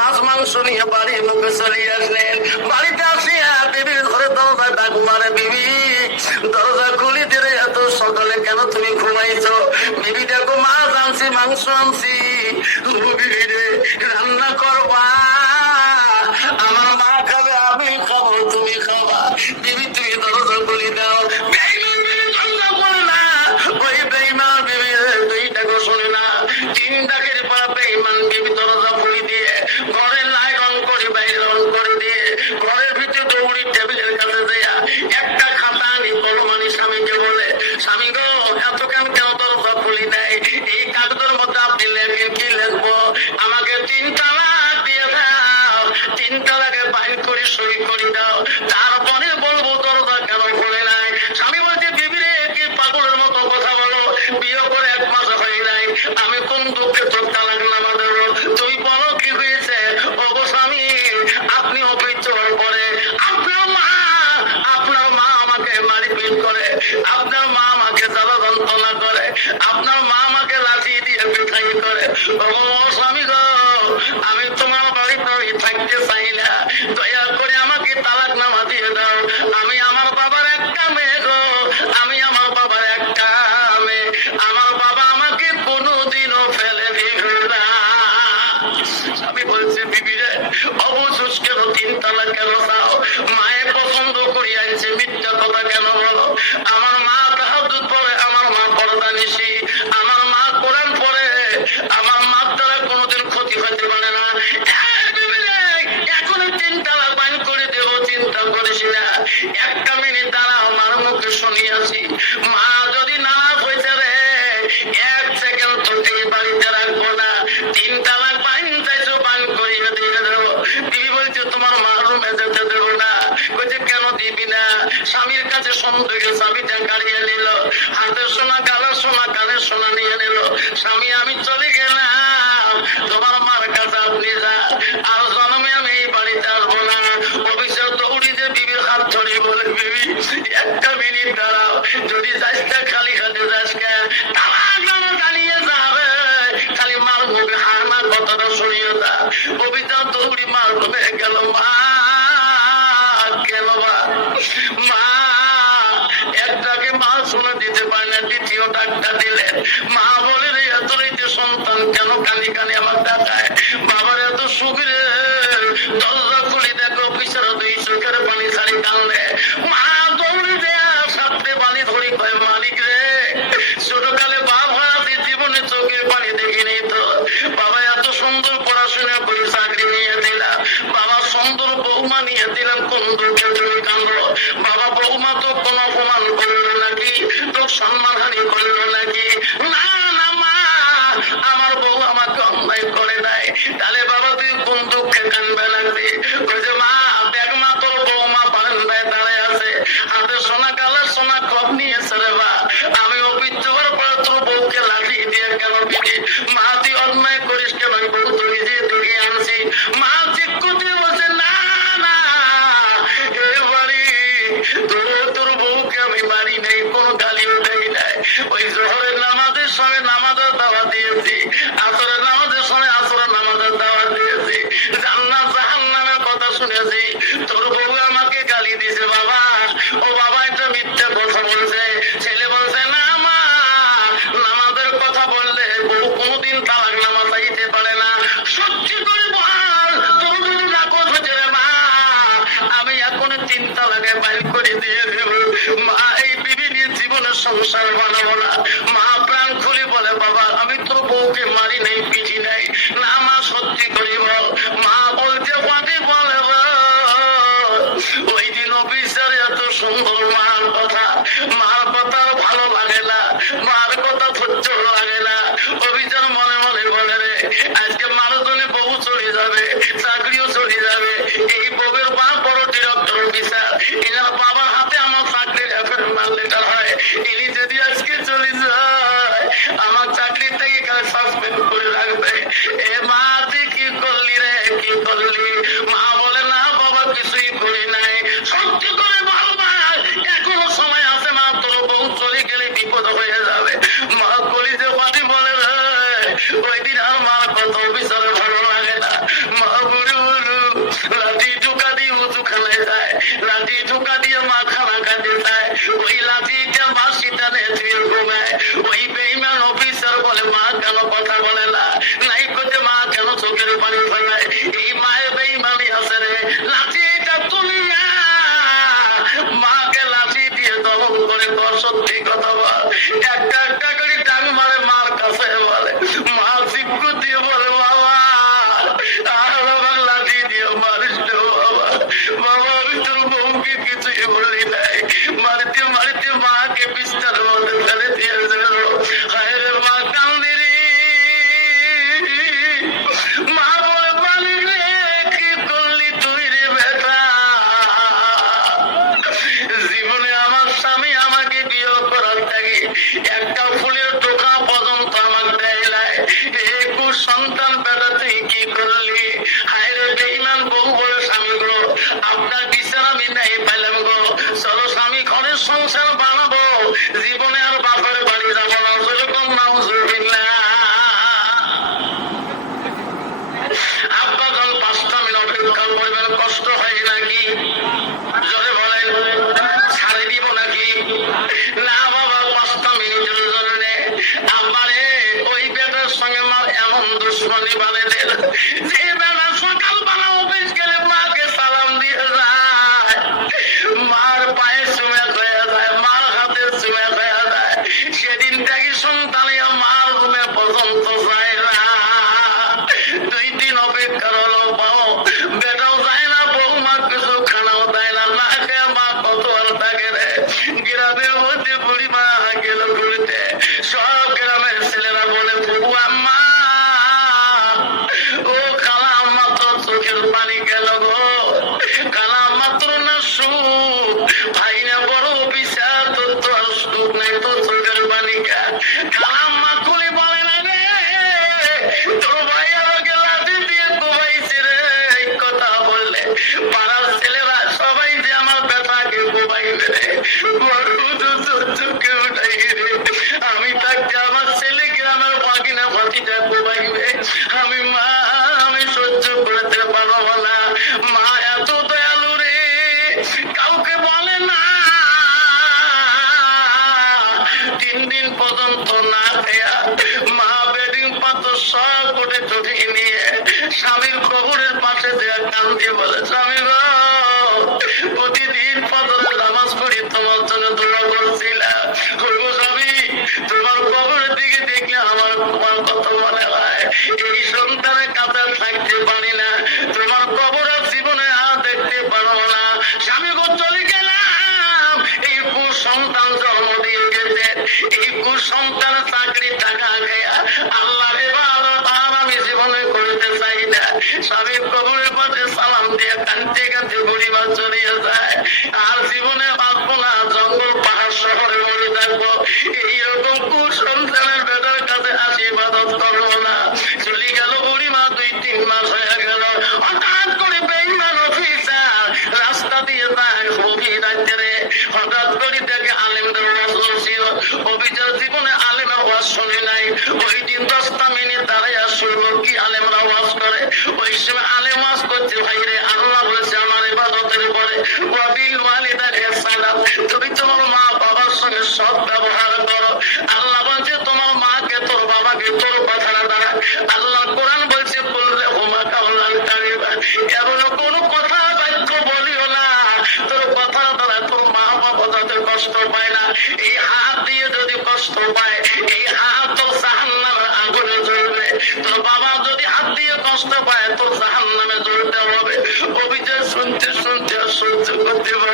মাছ মাংস নিয়ে বাড়ির মুখে চলে আসলেন। বাড়িতে আসিয়া বিবির ঘরে দরজায় ডাক মারে, বিবি দরজা খুলি দিলে এত সকালে কেন তুমি ঘুমাইছো? বিবি দেখো মাছ আনছি, মাংস আনছি, বিবি রে রান্না করবা, আমার মা খাবে, আমি খাবো, তুমি খাবা, বিবি তুমি দরজা খুলি দাও। ওই বেঈমান বিবি দুইটাকে শোনে না, তিনটাকে বেঈমান বিবি দরজা খুলি দিয়ে ঘরের লাইট অন করে বাইরে অন করে দিয়ে ঘরের ভিতরে দৌড়ি টেবিলের কাছে দেয়া একটা খাতা আনি কলম আনি স্বামীকে বলে, স্বামী গো এত কেন দরজা খুলি দেয়, এই কাগজের মধ্যে আপনি লেখেন, কি লিখবো? আমাকে 3 তালাক দিয়ে দাও, 3 তালাকে বাইর করে সই করে দাও, তারপরে বলবো দরজা কেন খুলে নাই। স্বামী বলছে, বিবি রে কি পাগলের মতো কথা বলো, বিয়ে করে 1 মাস হয় নাই, আমি কোন দুঃখে তোর তালাক নামা দেবো? তুই বলো কি হয়েছে? ওগো স্বামী, আপনি অপরিচ হওয়ার পরে আপনার মা আমাকে মারিপিট করে, আপনার মা আমাকে জ্বালা যন্ত্রণা করে, আপনার মা আমাকে লাঠি দিয়ে পিঠাই করে। ওগো স্বামী গো, আমি তোমার বাড়িতে থাকতে চাই না, দয়া করে আমাকে তালাক নামা দিয়ে দাও। আমি আমার বাবার একটা মেয়ে গো, আমি আমার বাবার একটা মেয়ে, আমার বাবা আমাকে কোনোদিনও ফেলে দিবে না। আমি বলছি, বিবি রে অবশেষ কেন 3 তালাক কেন চাও? মায়ের পছন্দ করি আনছে, মিথ্যা কথা কেন বলো? আমার মা তাহাজ্জুদ পড়ে, আমার মা পর্দা নিশি, আমার মা কোরআন পড়ে, আমার মার দ্বারা কোনোদিন ক্ষতি হতে পারে না। এখন 3 তালাক বাইন করে দেব, চিন্তা করিস না, 1 মিনিট দাঁড়া, আমার মুখে শুনিয়াছি। মা যদি নারাজ হয়েছে রে, 1 সেকেন্ড তোকে বাড়িতে রাখবো না, 3 তালাক বাইন চাইছো, বাইন করিয়ে দিয়ে দেবো। বিবি বলছে, তোমার মা রুমে যেতে দেবো না। বলছে, কেন দিবি না? স্বামীর কাছে সন্দেহে চাবিটা কাড়িয়ে নিল, হাতের সোনা, গালের সোনা, কানের সোনা নিয়ে নিল। স্বামী আমি চলে গেলাম, তোমার মার কাছে আপনি যা, আর জন্মে আমি এই বাড়িতে আসবো না। অফিসের দৌড়ি যে বিবির হাত ধরে বলে, বিবি 1 মিনিট দাঁড়াও, যদি যাস খালি হাতে যাস দাঁড়িয়ে যাবে, খালি মার মুখে হানা কথাটা শুনিয়ে যা। অফিসের দৌড়ি মার মুখে গেল, মা কেন মা? একটাকে মা শুনে দিতে পারে না, দ্বিতীয় ডাকটা দিলেন। মা বলে, রে এত রেতে সন্তান কেন কানি কানি আমার ডাকায়? বাবার এত সুখে দরজা খুলে দেখো, পিছনে 2 চোখের পানি ছাড়ি কানলে। মা দৌড়ে দেয়া সাথে পানি ধরি কয়, মালিক রে ছোটকালে বাপ হারাতে জীবনে চোখের পানি দেখিনি তো। বাবা এত সুন্দর পড়াশোনা করে চাকরি নিয়ে দিলাম, বাবা সুন্দর বৌমা নিয়ে দিলাম, কোন দুঃখে তুমি কান্দো? বাবা বৌমা তো কোন অপমান করলো নাকি, তোর সম্মানহানি করলো নাকি? না না মা, আমার বউ আমাকে অন্যায় করে নাই, তাহলে বাবা তুই কোন দুঃখে কানবে লাগবে? বলছে, মা দেখ মা, তোর বৌমা বারান্দায় দাঁড়ায় আছে, হাতে সোনা, কালের সোনা কব নিয়েছে রে বা, আমি অফিস যাওয়ার পরে তোর বউকে লাঠি দিয়ে কেন দিবি? মা তুই অন্যায় করিস কেন? বউ তুই যে দেখে আনছি। মা ঠিক করতে বলছে, না না, এবারে তোর বউকে আমি মারি নাই, কোন গালিও দেই নাই। ওই জোহরের নামাজের সময় নামাজের দাওয়া দিয়েছি, আসরের নামাজের সময় আসরের নামাজের দাওয়া দিয়েছি, জান্নাত জাহান্নামের কথা শুনেছি। তোর বউ আমাকে গালি দিছে বাবা। ও বাবা, এটা মিথ্যা কথা বলছে। ছেলে বলছে, না মা, নামাজের কথা বললে বউ কোনোদিন তালাক নামা চাইতে পারে না। সত্যি করে বল, তোর বউ নাকচ হয়েছে রে মা, আমি এখন 3 তালাকে বাইর করে দিয়ে দেব। মা এই বিবি নিয়ে জীবনের সংসার বানাবো না। মা প্রাণ খুলে বলে, বাবা আমি তোর বউকে মারি নাই, পিঠি নাই। না মা, সত্যি করে বল। মা বলছে, পাটি বলে ওই দিন অফিসার এত সুন্দর মার কথা, মার কথা ভালো লাগে না, মার কথা সহ্য লাগে না। অফিসার মনে মনে বলে, রে আজকে মানুষজনে বউ চলে যাবে, চাকরিও চলে যাবে, এই বউয়ের বাপ বড় ডিরেক্টর অফিসার, এনার বাবার হাতে আমার চাকরির অ্যাপয়েন্টমেন্ট লেটার হয়, ইনি যদি আজকে চলে যায় আমার চাকরিটা সন্তানে আমার রুমে পর্যন্ত যায় না। 2 দিন অপেক্ষা হলো, পাও বেটাও যায় না, বৌমা কিছু খানাও দেয় না, না খেয়ে মা কত আর থাকে রে। গ্রামের মধ্যে বুড়ি মা গেল ঘুরতে, সব গ্রামের ছেলেরা বলে প্রভু আম্মা, ও খালা আম্মা তো চোখের পানি গেল গো, খালা মাত্র না সুখ, ভাই না বড় বিচার, তোর তো আর সুখ নাই, তো চোখের পানি কা। খালা আম্মা খুলে বলে না রে, তোর ভাই আমাকে লাঠি দিয়ে কোবাইছে রে। এই কথা বললে পাড়ার ছেলেরা সবাই যে আমার ব্যথাকে কোবাইবে রে, বড় চোখে উঠাই রে। আমি থাকতে আমার ছেলেকে আমার বাকিনা ভাতিটা কোবাইবে, আমি মা, আমি সহ্য করতে পারবো না। মা এত দয়ালু রে, কাউকে বলে না। 3 দিন পর্যন্ত না খেয়া মা বেডিং পাথর সব করে চোখে নিয়ে স্বামীর কবরের পাশে দেয়া কান্দি বলে, স্বামী গো, প্রতিদিন ফজরের নামাজ পড়ি তোমার জন্য দোয়া করছিলাম, স্বামী তোমার কবরের দিকে দেখলে আমার তোমার কথা মনে হয়। এই সন্তানের কাছে থাকতে পারি না, তোমার কবর জীবনে আর দেখতে পারবো না। স্বামী গো চলে গেলাম, এই কুসন্তান জন্ম দিয়ে গেছে, এই কুসন্তান চাকরি টাকা খেয়া আল্লাহ ইবাদত আর আমি জীবনে করতে চাই না। স্বামীর কবরের পাশে সালাম দিয়ে কাঁদতে কাঁদতে পরিবার চলিয়ে যায়, আর জীবনে বাঁচবো না, জঙ্গল পাহাড় শহরে মরে থাকবো। এইরকম কুসন্তানের বেটার কাছে আসি ইবাদত করবো না। চলে গেল বুড়িমা, 2-3 মাস হয়ে গেল। হঠাৎ করে বেঈমান অফিসার রাস্তা দিয়ে যায় গভীর রাত্রে, হঠাৎ করে দেখে আলেমদের ওয়াজ চলছিল। অফিসার জীবনে আলেমের ওয়াজ শুনে নাই, ওই দিন 10টা মিনিট দাঁড়াইয়া শুনল কি আলেমরা ওয়াজ করে। ওই সময় আলেম ওয়াজ করছে, ভাই রে আল্লাহ বলেছে আমার ইবাদতের পরে ওয়াবিল ওয়ালিদাইনি ইহসানা, তুমি তোমার মা বাবার সঙ্গে সৎ ব্যবহার করো। আল্লাহ বলছে তোমার মাকে তোর বাবাকে তোর কথাটা দ্বারা, আল্লাহ কোরআন বলছে বললে হুমা কাওলান কারিমা, এমন কোন কথা বাক্য বলিও না তোর কথা দ্বারা তোর মা বাবা যাতে কষ্ট পায় না। এই হাত দিয়ে যদি কষ্ট পায়, এই হাত তোর জাহান্নামের আগুনে জ্বলবে। তোর বাবা যদি হাত দিয়ে কষ্ট পায়, তোর জাহান্নামে জ্বলতে হবে। অভিযোগ শুনতে শুনতে আর সহ্য করতে পারে